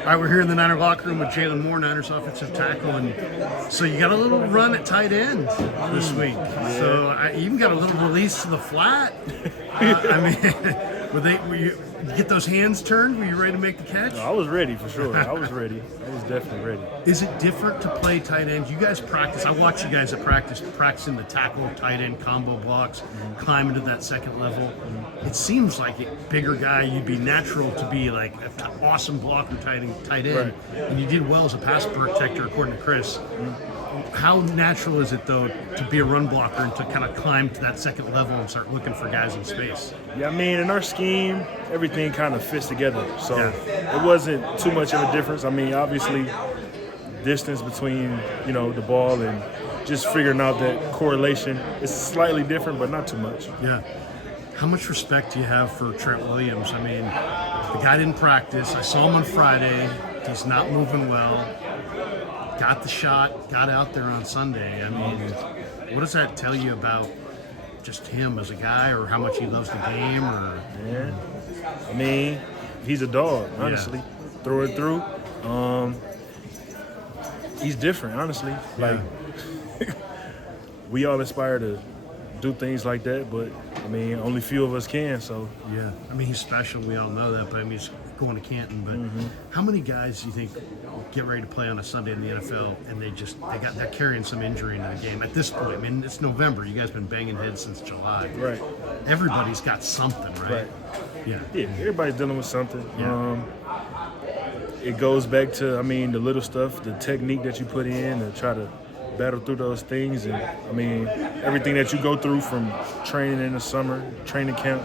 All right, we're here in the Niner locker room with Jaylon Moore, Niners offensive tackle, and so you got a little run at tight end this week. Yeah. So I even got a little release to the flat. I mean, were you get those hands turned? Were you ready to make the catch? I was ready for sure. I was ready. I was definitely ready. Is it different to play tight end? You guys practice. I watch you guys at practice, practicing the tackle, tight end combo blocks, climbing to that second level. It seems like a bigger guy, you'd be natural to be like an awesome blocker tight end, Right. and you did well as a pass protector, according to Chris. How natural is it though to be a run blocker and to kind of climb to that second level and start looking for guys in space? Yeah, I mean, in our scheme, everything kind of fits together. So it wasn't too much of a difference. I mean, obviously, distance between, the ball and just figuring out that correlation is slightly different, but not too much. Yeah. How much respect do you have for Trent Williams? I mean, the guy didn't practice. I saw him on Friday. He's not moving well. Got the shot, got out there on Sunday. I mean, what does that tell you about just him as a guy, or how much he loves the game? Or Yeah. I mean, he's a dog, honestly. Through and through. He's different, honestly. Like, we all aspire to do things like that, but I mean, only few of us can. So yeah, I mean, he's special. We all know that. But I mean, he's going to Canton. But how many guys do you think get ready to play on a Sunday in the NFL and they're carrying some injury into the game at this point? I mean, it's November. You guys been banging heads since July. Right. Everybody's got something, right? Yeah. Yeah, everybody's dealing with something. Yeah. It goes back to, I mean, the little stuff, the technique that you put in to try to battle through those things. And I mean, everything that you go through from training in the summer, training camp,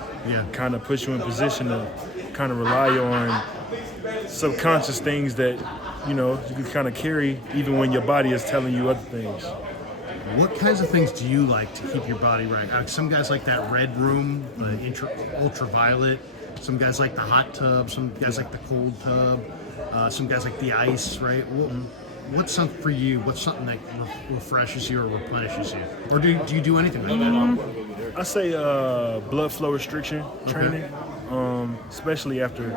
kind of puts you in position to kind of rely on subconscious things that, you can kind of carry even when your body is telling you other things. What kinds of things do you like to keep your body right? Some guys like that red room, the ultraviolet. Some guys like the hot tub. Some guys like the cold tub. Some guys like the ice, right? What's something for you? What's something that refreshes you or replenishes you? Or do you do anything like that? I say blood flow restriction training, especially after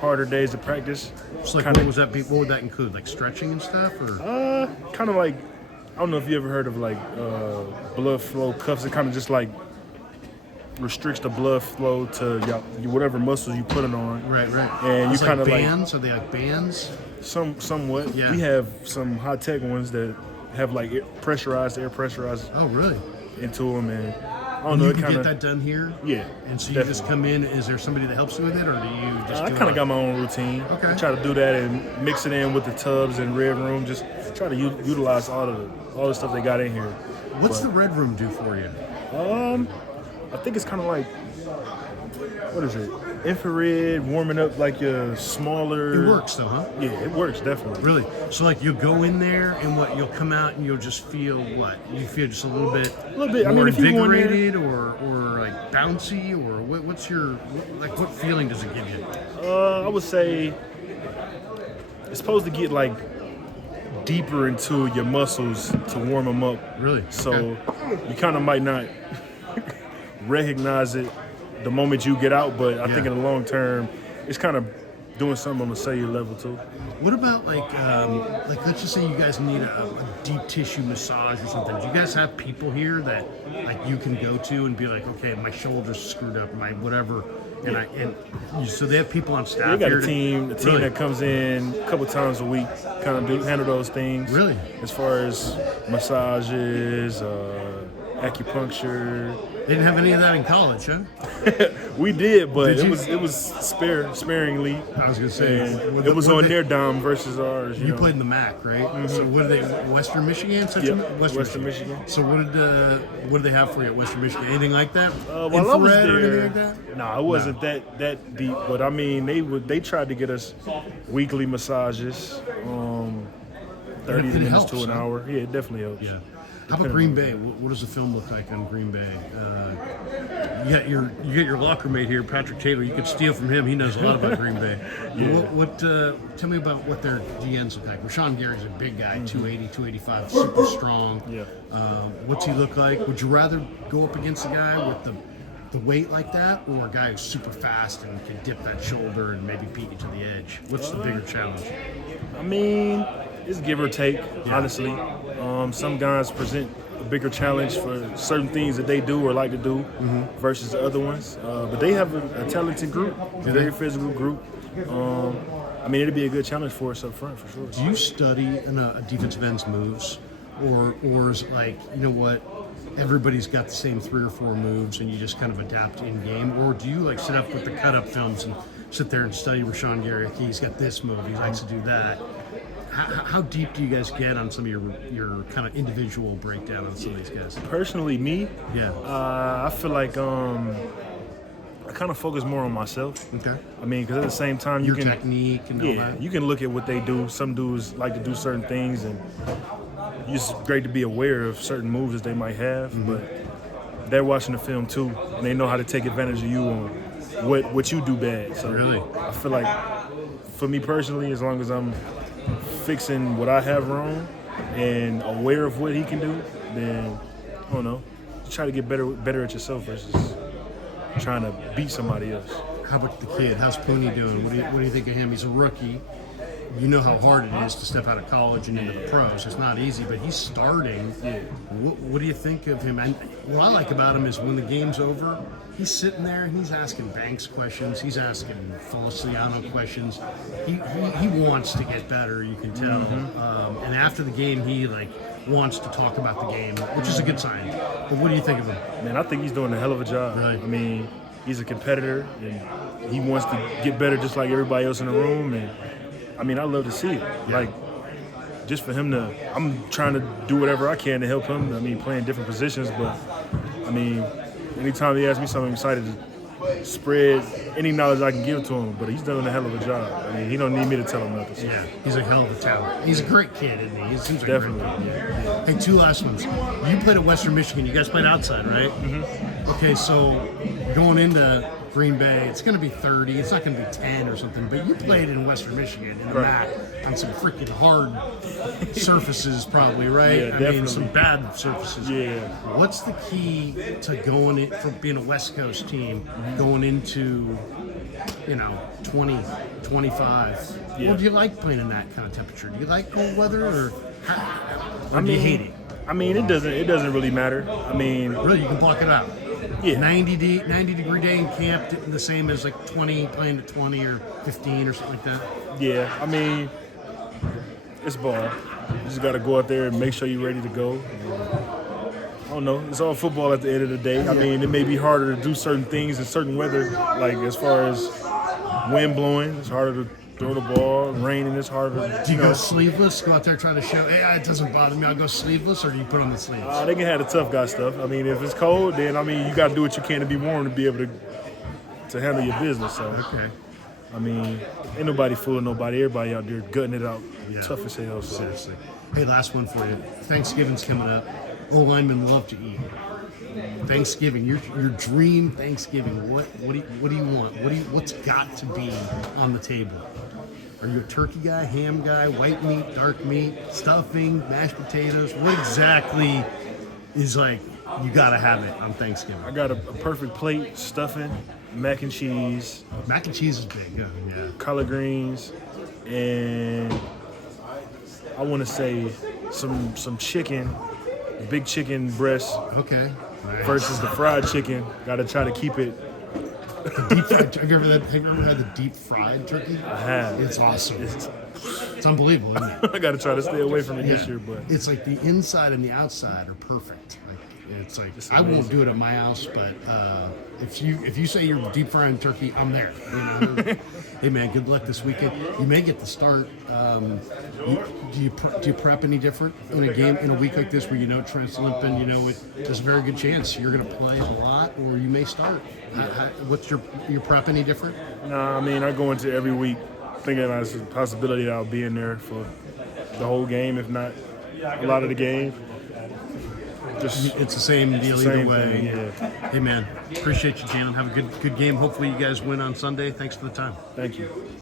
harder days of practice. So like, what would that include? Like stretching and stuff, or? Kind of like, I don't know if you ever heard of like blood flow cuffs. It kind of just like restricts the blood flow to whatever muscles you put it on. Right. And it's you kind of like bands. Are they like bands? Somewhat. Yeah. We have some high tech ones that have like air pressurized Oh, really? into them, and I don't And know. you It can kind get of that done here. Yeah. And so you definitely. just come in. Is there somebody that helps you with it, or do you just? I do kind of it? got my own routine. Okay. I try to do that and mix it in with the tubs and red room. Just try to utilize all the stuff they got in here. What's the red room do for you? I think it's kind of like, what is it? Infrared, warming up like your smaller. It works though, huh? Yeah, it works definitely. Really? So like you'll go in there and you'll come out and you'll just feel what? You feel just a little bit I mean, more if you go in there- invigorated or like bouncy, or what feeling does it give you? I would say it's supposed to get like deeper into your muscles to warm them up. Really? So you kind of might not recognize it the moment you get out, but I think in the long term, it's kind of doing something on the cellular level too. What about like let's just say you guys need a deep tissue massage or something. Do you guys have people here that like you can go to and be like, okay, my shoulder's screwed up, my whatever, so they have people on staff. They got here a team Really? that comes in a couple times a week, kind of handle those things. Really? As far as massages, acupuncture. They didn't have any of that in college, huh? We did, but Did you? it was sparingly. I was gonna say And it was on their dime versus ours. You played in the MAC, right? So what did they? Western Michigan, Western Michigan. So what did they have for you at Western Michigan? Anything like that? While I was Infrared or anything there, like that? no, it wasn't that deep. But I mean, they tried to get us weekly massages, 30 It minutes helps, to an huh? hour. Yeah, it definitely helps. Yeah. How about Green Bay? What does the film look like on Green Bay? You got your locker mate here, Patrick Taylor. You could steal from him. He knows a lot about Green Bay. Tell me about what their DNs look like. Rashawn Gary's a big guy, 280, 285, super strong. Yeah. What's he look like? Would you rather go up against a guy with the the weight like that, or a guy who's super fast and can dip that shoulder and maybe beat you to the edge? What's the bigger challenge? I mean, it's give or take, honestly. Some guys present a bigger challenge for certain things that they do or like to do versus the other ones. But they have a talented group, a very physical group. I mean, it'd be a good challenge for us up front, for sure. Do you study a defensive end's moves, or is it like, you know what, everybody's got the same 3 or 4 moves and you just kind of adapt in game? Or do you like sit up with the cut up films and sit there and study Rashawn Gary? Okay, he's got this move, he likes to do that. How deep do you guys get on some of your kind of individual breakdown on some of these guys? Personally, me, Yeah. I feel like I kind of focus more on myself. Okay. I mean, because at the same time, Your technique and all that. you can look at what they do. Some dudes like to do certain things, and it's great to be aware of certain moves that they might have. But they're watching the film too, and they know how to take advantage of you on what you do bad. So Really? I feel like, for me personally, as long as I'm fixing what I have wrong and aware of what he can do, then I don't know. Just try to get better at yourself versus trying to beat somebody else. How about the kid? How's Pooney doing? What do you think of him? He's a rookie. You know how hard it is to step out of college and into the pros. It's not easy, but he's starting. Yeah. What do you think of him? And what I like about him is when the game's over, he's sitting there and he's asking Banks questions. He's asking Feliciano questions. He wants to get better, you can tell. And after the game, he wants to talk about the game, which is a good sign. But what do you think of him? Man, I think he's doing a hell of a job. Right. I mean, he's a competitor, and he wants to get better just like everybody else in the room. And I mean, I love to see it. Yeah. Like, just for him to, I'm trying to do whatever I can to help him. I mean, playing different positions, but I mean, anytime he asks me something, I'm excited to spread any knowledge I can give to him. But he's doing a hell of a job. I mean, he don't need me to tell him nothing. So. Yeah, he's a hell of a talent. He's a great kid, isn't he? He seems like Definitely. a great kid. Hey, 2 last ones. You played at Western Michigan. You guys played outside, right? Okay, so going into Green Bay, it's going to be 30. It's not going to be 10 or something. But you played in Western Michigan in the MAC on some freaking hard surfaces, probably, right? Yeah, I definitely. mean, some bad surfaces. Yeah. What's the key to going in, from being a West Coast team, going into 20, 25? Yeah. Or do you like playing in that kind of temperature? Do you like cold weather, or do you hate it? I mean, it doesn't really matter. I mean, Really, you can block it out. yeah. 90 degree day in camp, the same as like 20 playing to 20 or 15 or something like that. Yeah, I mean, it's ball. You just got to go out there and make sure you're ready to go. I don't know. It's all football at the end of the day. I mean, it may be harder to do certain things in certain weather, like as far as wind blowing, it's harder to throw the ball. Raining, it's harder to, Do you go sleeveless? Go out there trying to show, hey, it doesn't bother me. I'll go sleeveless, or do you put on the sleeves? They can have the tough guy stuff. I mean, if it's cold, then, I mean, you got to do what you can to be warm to be able to handle your business. So, Okay. I mean, ain't nobody fooling nobody. Everybody out there gutting it out, Yeah. tough as hell. So. Seriously. Hey, last one for you. Thanksgiving's coming up. O-linemen love to eat. Thanksgiving, your dream Thanksgiving. What do you want? What's got to be on the table? Are you a turkey guy, ham guy, white meat, dark meat, stuffing, mashed potatoes? What exactly is you gotta have it on Thanksgiving? I got a perfect plate, stuffing, mac and cheese, Mac and cheese is big, yeah. collard greens, and I want to say some chicken, big chicken breast Okay. Nice. versus the fried chicken. Got to try to keep it. Deep fried, have you ever had the deep fried turkey? I have. It's awesome. It's unbelievable, isn't it? I got to try to stay away from it this Yeah. year, but It's like the inside and the outside are perfect. It's like I won't amazing. do it at my house, but if you say you're deep frying turkey, I'm there. Hey man, good luck this weekend. You may get the start. Do you prep any different in a week like this where Trent's limping? There's a very good chance you're going to play a lot, or you may start. What's your prep any different? nah, I mean, I go into every week thinking there's a possibility that I'll be in there for the whole game, if not a lot of the game. Just It's the same deal the either same way. thing, yeah. Hey man, appreciate you, Jaylon. Have a good game. Hopefully you guys win on Sunday. Thanks for the time. Thank you.